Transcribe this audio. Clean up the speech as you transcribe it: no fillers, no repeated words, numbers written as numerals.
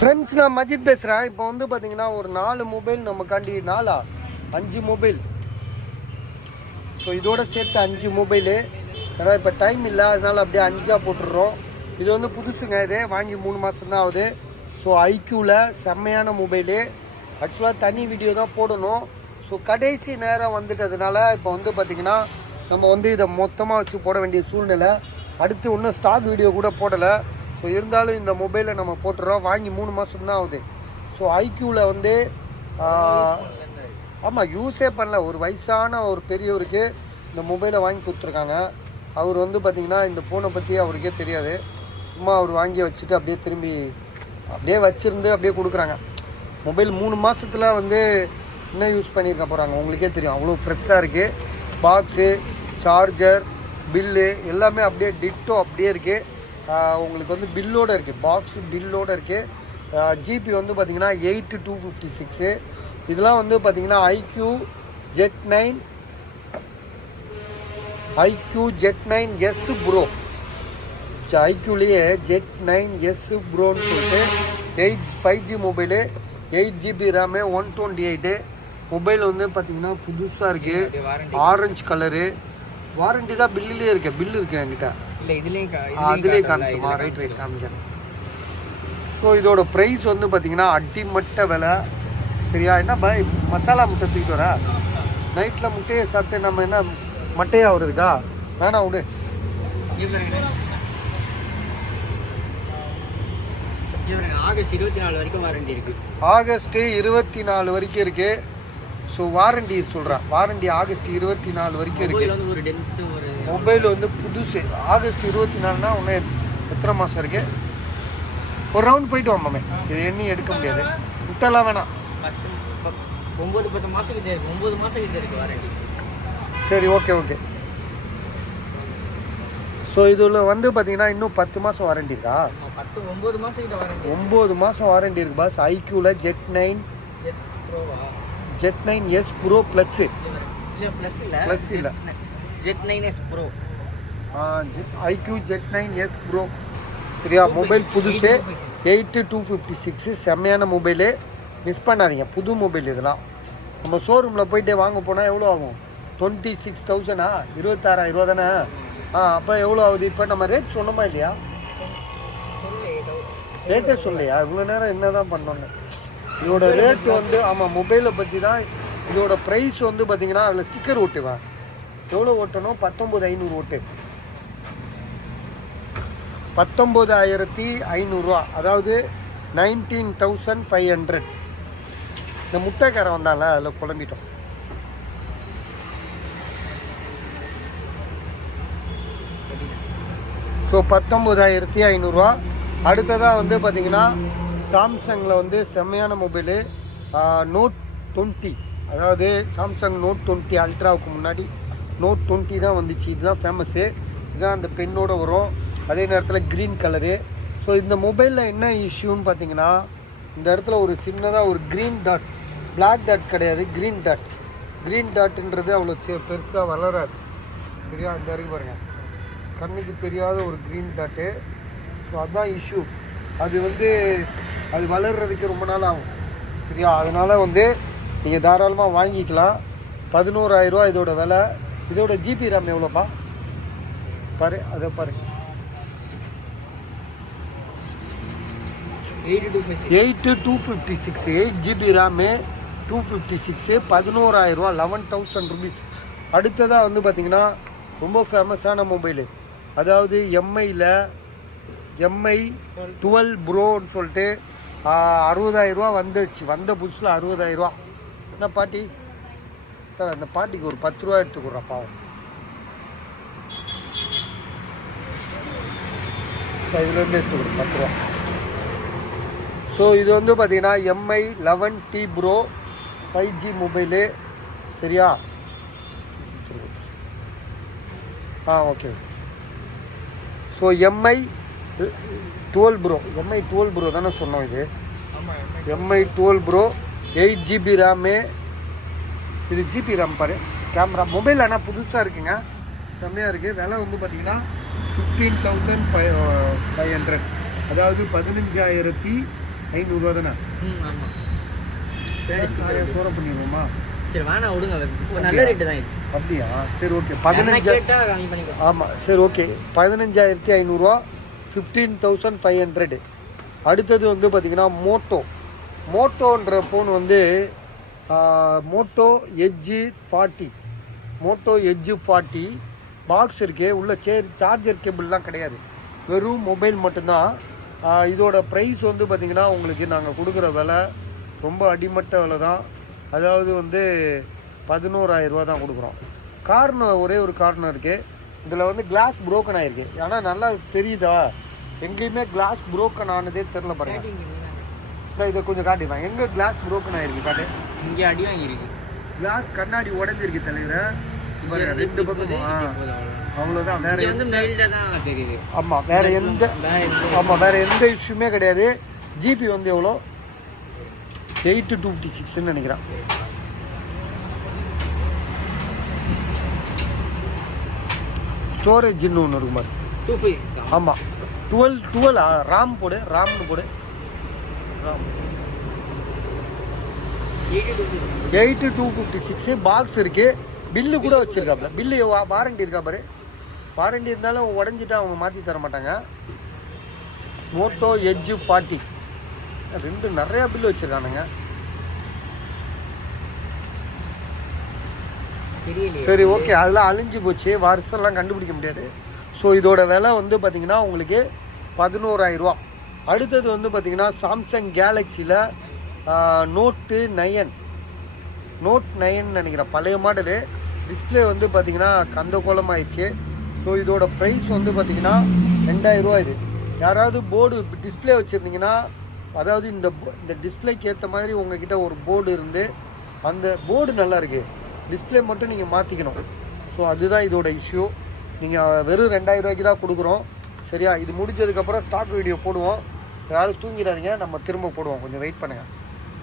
Friends, நான் மஜித் பேசுகிறேன். இப்போ வந்து பார்த்தீங்கன்னா ஒரு 4 மொபைல் நமக்காண்டி 5 மொபைல். ஸோ இதோட சேர்த்து 5 மொபைலு. ஏன்னா இப்போ டைம் இல்லை, அதனால் அப்படியே 5ஆக போட்டுடுறோம். இது வந்து புதுசுங்க, இது வாங்கி 3 மாதம் தான் ஆகுது. ஸோ ஐக்யூவில் செம்மையான மொபைலு. ஆக்சுவலாக தனி வீடியோ தான் போடணும். ஸோ கடைசி நேரம் வந்துட்டதுனால இப்போ வந்து பார்த்திங்கன்னா நம்ம வந்து இதை மொத்தமாக வச்சு போட வேண்டிய சூழ்நிலை. அடுத்து இன்னும் ஸ்டாக் வீடியோ கூட போடலை. ஸோ இருந்தாலும் இந்த மொபைலை நம்ம போட்டுறோம். வாங்கி 3 மாதம் தான் ஆகுது. ஸோ ஐக்யூவில் வந்து ஆமாம், யூஸே பண்ணல. ஒரு வயசான ஒரு பெரியவருக்கு இந்த மொபைலை வாங்கி கொடுத்துருக்காங்க. அவர் வந்து பார்த்திங்கன்னா இந்த ஃபோனை பற்றி அவருக்கே தெரியாது. சும்மா அவர் வாங்கி வச்சுட்டு அப்படியே திரும்பி அப்படியே வச்சுருந்து அப்படியே கொடுக்குறாங்க. மொபைல் 3 மாதத்தில் வந்து என்ன யூஸ் பண்ணியிருக்க போகிறாங்க உங்களுக்கே தெரியும். அவ்வளோ ஃப்ரெஷ்ஷாக இருக்குது. பாக்ஸு, சார்ஜர், பில்லு எல்லாமே அப்படியே டிட்டோ அப்படியே இருக்குது. உங்களுக்கு வந்து பில்லோடு இருக்குது, பாக்ஸு பில்லோடு இருக்குது. ஜிபி வந்து பார்த்திங்கன்னா 8256. இதெல்லாம் வந்து பார்த்திங்கன்னா ஐக்யூ Z9 S ப்ரோ. ஐக்யூலேயே Z9 S ப்ரோன்னு சொல்லிட்டு 5G mobile, 8GB RAM, 128. Mobile வந்து பார்த்திங்கன்னா புதுசாக இருக்குது, ஆரஞ்சு கலரு. வாரண்டி தான் பில்லுலேயே இருக்குது. பில்லு இருக்குது என்கிட்ட. இல்லை அதுலேயும் காமிக்குமா? ரைட் காமிக்கிறேன். ஸோ இதோட ப்ரைஸ் வந்து பார்த்திங்கன்னா அடிமட்ட விலை. சரியா? என்ன பாய், மசாலா முட்டை தூக்கிட்டு வர? நைட்டில் முட்டையை சாப்பிட்டு நம்ம என்ன மட்டையாக வருதுக்கா? வேணாம் விடு. ஆகஸ்ட் 24 வரைக்கும் வாரண்டி இருக்குது. ஆகஸ்ட்டு 24 வரைக்கும் இருக்குது. ஸோ வாரண்டி சொல்கிறேன். வாரண்டி ஆகஸ்ட் 24 வரைக்கும் இருக்குது. மொபைல் வந்து புதுசு. ஆகஸ்ட் 24னா இன்னும் எத்தனை மாதம் இருக்குது? ஒரு ரவுண்ட் போயிட்டு வாமாமே. இது எண்ணி எடுக்க முடியாது. முட்டெல்லாம் வேணாம். 9-10 மாதம் கிட்ட இருக்குது. 9 மாதம் கிட்ட இருக்குது வாரண்டி. சரி, ஓகே. ஸோ இதில் வந்து பார்த்தீங்கன்னா இன்னும் 10 மாதம் வாரண்டி இருக்கா? 9 மாதம் கிட்ட வாரண்டி. 9 மாதம் வாரண்டி இருக்கு பாஸ். ஐக்யூவில் Z9 S ப்ரோ ப்ளஸ்ஸு. இல்லை ப்ளஸ் இல்லை Z9 S Pro. IQOO Z9 S Pro. சரியா? மொபைல் புதுசு, 8256. செம்மையான மொபைலு, மிஸ் பண்ணாதீங்க. புது மொபைல் இதெல்லாம். நம்ம ஷோரூமில் போயிட்டு வாங்க போனால் எவ்வளோ ஆகும்? 26,000. 26,000 தானே? அப்போ எவ்வளோ ஆகுது? இப்போ நம்ம ரேட் சொன்னோமா இல்லையா? ரேட்டே சொல்லையா? இவ்வளோ நேரம் என்ன தான் பண்ணோன்னு. இதோட ரேட்டு வந்து ஆமாம், மொபைலை பற்றி தான். இதோட ப்ரைஸ் வந்து பார்த்தீங்கன்னா அதில் ஸ்டிக்கர் ஓட்டுவேன். எவ்வளோ ஓட்டணும்? 19,500 ஓட்டு. 19,500. அதாவது 19,500. இந்த முட்டைக்காரன் வந்தால அதில் குழம்பிட்டோம். ஸோ 19,500. அடுத்ததாக வந்து பார்த்திங்கன்னா சாம்சங்கில் வந்து செம்மையான மொபைலு நோட் 20. அதாவது சாம்சங் நோட் 20 அல்ட்ராவுக்கு முன்னாடி நோட் 20 தான் வந்துச்சு. இதுதான் ஃபேமஸ்ஸு. இதுதான் அந்த பெண்ணோட வரும். அதே நேரத்தில் க்ரீன் கலரு. ஸோ இந்த மொபைலில் என்ன இஷ்யூன்னு பார்த்தீங்கன்னா, இந்த இடத்துல ஒரு சின்னதாக ஒரு க்ரீன் டாட், பிளாக் டாட் கிடையாது, க்ரீன் டாட். க்ரீன் டாட்ன்றது அவ்வளோ பெருசாக வளராது. சரியா? இந்த வரைக்கும் பாருங்கள், கண்ணுக்கு தெரியாத ஒரு க்ரீன் டாட்டு. ஸோ அதுதான் இஷ்யூ. அது வந்து அது வளர்கிறதுக்கு ரொம்ப நாள் ஆகும். சரியா? அதனால் வந்து நீங்கள் தாராளமாக வாங்கிக்கலாம். 11,000 இதோட விலை. இதோட ஜிபி ரேம் எவ்வளோப்பா பாரு, அதை பாரு. 8256. 8GB RAM, 256. 11,000, 11,000 ருபீஸ். அடுத்ததாக வந்து பார்த்திங்கன்னா ரொம்ப ஃபேமஸான மொபைலு. அதாவது MI 12 ப்ரோன்னு சொல்லிட்டு 60,000 வந்துச்சு. வந்த புதுசில் 60,000. என்ன பாட்டி, அந்த பாட்டிக்கு ஒரு 10 ரூபா எடுத்துக்கிறா பாவம். இதுலேருந்து எடுத்துக்கிறோம் 10 ரூபா. ஸோ இது வந்து பார்த்திங்கன்னா MI 11T bro 5G mobile. சரியா? ஓகே. ஸோ MI 12 ப்ரோ தானே சொன்னோம். இது MI 12 ப்ரோ, 8GB ரேமு. இது ஜிபி ரேம் பாரு. கேமரா மொபைல் ஆனால் புதுசாக இருக்குங்க, செம்மையாக இருக்குது. விலை வந்து பார்த்திங்கன்னா 15,500. அதாவது 15,500 500 தானே? ஆமாம். சோற பண்ணிடுவோமா? சரி வேணா விடுங்க, ஒரு நல்ல ரேட்டு தான் இது. அப்படியா? சரி ஓகே. 15 கேட்டால் கம்மி பண்ணிக்கலாம். ஆமாம் சரி ஓகே. 15,500, 15,500. அடுத்தது வந்து பார்த்தீங்கன்னா மோட்டோன்ற ஃபோன் வந்து Moto edge 40. Moto edge 40 box இருக்குது. உள்ள சார்ஜர் கேபிள்லாம் கிடையாது, வெறும் மொபைல் மட்டும்தான். இதோட ப்ரைஸ் வந்து பார்த்திங்கன்னா உங்களுக்கு நாங்கள் கொடுக்குற விலை ரொம்ப அடிமட்ட விலை தான். அதாவது வந்து 11,000 ரூபா தான் கொடுக்குறோம். காரணம் ஒரே ஒரு காரணம் இருக்குது, இதில் வந்து கிளாஸ் புரோக்கன் ஆகிருக்கு. ஏன்னா நல்லா தெரியுதா, எங்கேயுமே கிளாஸ் புரோக்கன் ஆனதே தெரில பாருங்கள். இதை கொஞ்சம் காட்டிடுவேன், எங்கே கிளாஸ் புரோக்கன் ஆகிருக்கு காட்டு. இங்கே அடி வாங்கியிருக்கு, கிளாஸ் கண்ணாடி உடஞ்சிருக்கு தலைவரை. 2 பக்கமும் அவ்வளோதான், வேற தெரியுது. ஆமாம் வேற எந்த இஷ்யூமே கிடையாது. ஜிபி வந்து எவ்வளோ? 8256 நினைக்கிறேன். ஸ்டோரேஜ் இன்னும் ஒன்று இருக்கு மாதிரி. 256. ஆமாம் 12 ராம் போடு, ராம்னு போடு. 8256 பாக்ஸ் இருக்குது. பில்லு கூட வச்சுருக்காப்புல. பில்லு வாரண்டி இருக்கா பாரு. வாரண்டி இருந்தாலும் உடஞ்சிட்டா அவங்க மாற்றி தர மாட்டாங்க. மோட்டோ எட்ஜு 40 2 நிறையா பில்லு வச்சுருக்கானுங்க. சரி ஓகே, அதெல்லாம் அழிஞ்சு போச்சு, வருஷம்லாம் கண்டுபிடிக்க முடியாது. ஸோ இதோட விலை வந்து பார்த்திங்கன்னா உங்களுக்கு 11,000 ரூபா. அடுத்தது வந்து பார்த்திங்கன்னா சாம்சங் கேலக்ஸியில் நோட் 9 நினைக்கிறேன், பழைய மாடலு. டிஸ்பிளே வந்து பார்த்திங்கன்னா கந்த கோலமாகிடுச்சு. ஸோ இதோட ப்ரைஸ் வந்து பார்த்திங்கன்னா 2,000 ரூபா. இது யாராவது போர்டு டிஸ்பிளே வச்சுருந்தீங்கன்னா, அதாவது இந்த டிஸ்பிளேக்கு ஏற்ற மாதிரி உங்ககிட்ட ஒரு போர்டு இருந்து அந்த போர்டு நல்லா இருக்குது, டிஸ்பிளே மட்டும் நீங்கள் மாற்றிக்கணும். ஸோ அதுதான் இதோட இஷ்யூ. நீங்கள் வெறும் 2,000 ரூபாய்க்கு தான் கொடுக்குறோம். சரியா? இது முடிஞ்சதுக்கப்புறம் ஸ்டாக் வீடியோ போடுவோம். யாரும் தூங்கிடாதீங்க, நம்ம திரும்ப போடுவோம், கொஞ்சம் வெயிட் பண்ணுங்கள்.